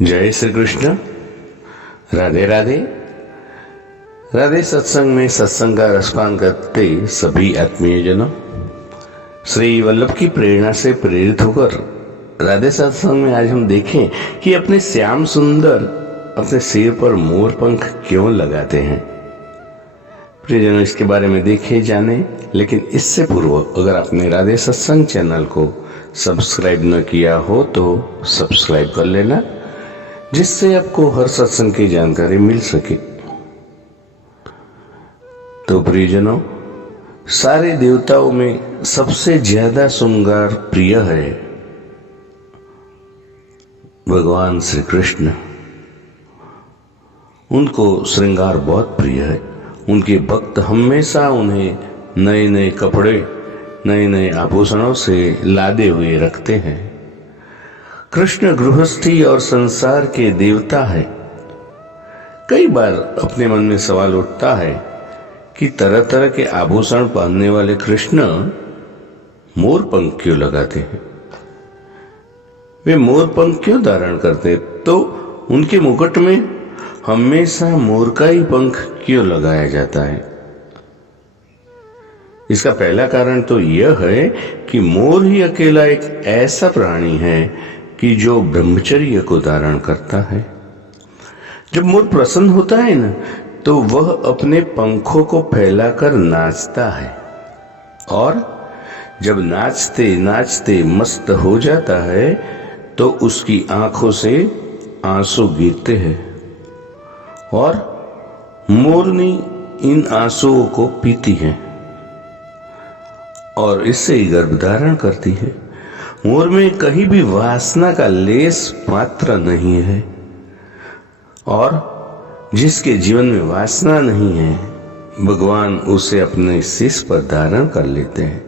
जय श्री कृष्ण। राधे राधे। राधे सत्संग में सत्संग का रसपान करते सभी आत्मीय जनों, श्री वल्लभ की प्रेरणा से प्रेरित होकर राधे सत्संग में आज हम देखें कि अपने श्याम सुंदर अपने सिर पर मोर पंख क्यों लगाते हैं। प्रियजनों, इसके बारे में देखे जाने, लेकिन इससे पूर्व अगर आपने राधे सत्संग चैनल को सब्सक्राइब न किया हो तो सब्सक्राइब कर लेना, जिससे आपको हर सत्संग की जानकारी मिल सके। तो प्रियजनों, सारे देवताओं में सबसे ज्यादा श्रृंगार प्रिय है भगवान श्री कृष्ण। उनको श्रृंगार बहुत प्रिय है। उनके भक्त हमेशा उन्हें नए नए कपड़े, नए नए आभूषणों से लादे हुए रखते हैं। कृष्ण गृहस्थी और संसार के देवता है। कई बार अपने मन में सवाल उठता है कि तरह तरह के आभूषण पहनने वाले कृष्ण मोर पंख क्यों लगाते हैं। वे मोर पंख क्यों धारण करते, तो उनके मुकुट में हमेशा मोर का ही पंख क्यों लगाया जाता है। इसका पहला कारण तो यह है कि मोर ही अकेला एक ऐसा प्राणी है कि जो ब्रह्मचर्य को धारण करता है। जब मोर प्रसन्न होता है ना, तो वह अपने पंखों को फैलाकर नाचता है, और जब नाचते नाचते मस्त हो जाता है तो उसकी आंखों से आंसू गिरते हैं और मोरनी इन आंसुओं को पीती है और इससे ही गर्भ धारण करती है। मोर में कहीं भी वासना का लेस मात्र नहीं है, और जिसके जीवन में वासना नहीं है, भगवान उसे अपने शीश पर धारण कर लेते हैं।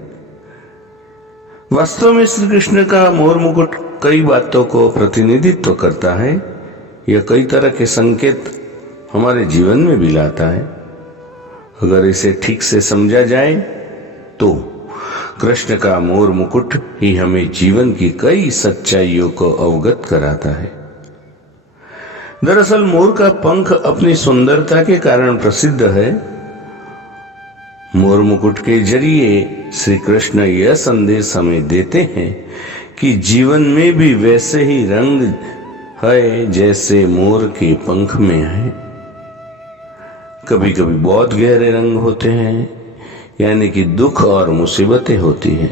वास्तव में श्री कृष्ण का मोर मुकुट कई बातों को प्रतिनिधित्व करता है। यह कई तरह के संकेत हमारे जीवन में भी लाता है। अगर इसे ठीक से समझा जाए तो कृष्ण का मोर मुकुट ही हमें जीवन की कई सच्चाइयों को अवगत कराता है। दरअसल मोर का पंख अपनी सुंदरता के कारण प्रसिद्ध है। मोर मुकुट के जरिए श्री कृष्ण यह संदेश हमें देते हैं कि जीवन में भी वैसे ही रंग है जैसे मोर के पंख में है। कभी कभी बहुत गहरे रंग होते हैं, यानी कि दुख और मुसीबतें होती हैं,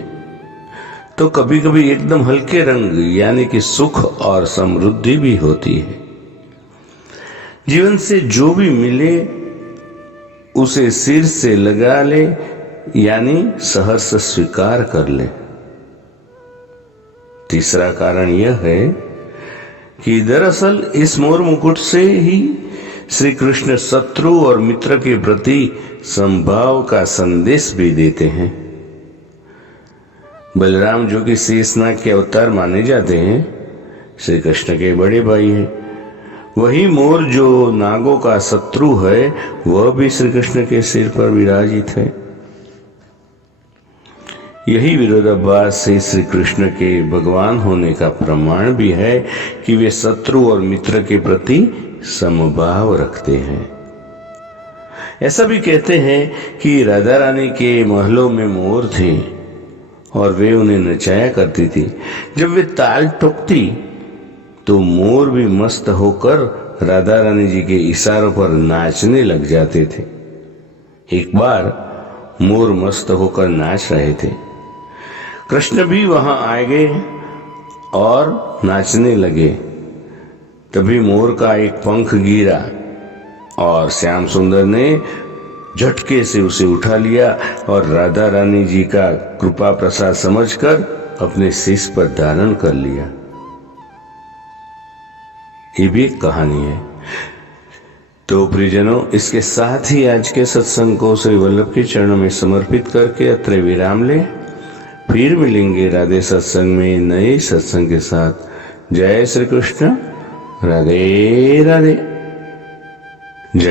तो कभी कभी एकदम हल्के रंग यानी कि सुख और समृद्धि भी होती है। जीवन से जो भी मिले उसे सिर से लगा ले, यानी सहर्ष स्वीकार कर ले। तीसरा कारण यह है कि दरअसल इस मोर मुकुट से ही श्री कृष्ण शत्रु और मित्र के प्रति समभाव का संदेश भी देते हैं। बलराम, जो कि शेषनाग के अवतार माने जाते हैं, श्री कृष्ण के बड़े भाई हैं। वही मोर जो नागों का शत्रु है, वह भी श्री कृष्ण के सिर पर विराजित है। यही विरोधाभास से श्री कृष्ण के भगवान होने का प्रमाण भी है कि वे शत्रु और मित्र के प्रति समभाव रखते हैं। ऐसा भी कहते हैं कि राधा रानी के महलों में मोर थे और वे उन्हें नचाया करती थी। जब वे ताल ठोकती तो मोर भी मस्त होकर राधा रानी जी के इशारों पर नाचने लग जाते थे। एक बार मोर मस्त होकर नाच रहे थे। कृष्ण भी वहां आ गए और नाचने लगे। तभी मोर का एक पंख गिरा और श्याम सुंदर ने झटके से उसे उठा लिया और राधा रानी जी का कृपा प्रसाद समझकर अपने शीश पर धारण कर लिया। ये भी एक कहानी है। तो प्रियजनों, इसके साथ ही आज के सत्संग को श्री वल्लभ के चरणों में समर्पित करके अत्र विराम ले। फिर मिलेंगे राधे सत्संग में नए सत्संग के साथ। जय श्री कृष्ण। राधे राधे। जय।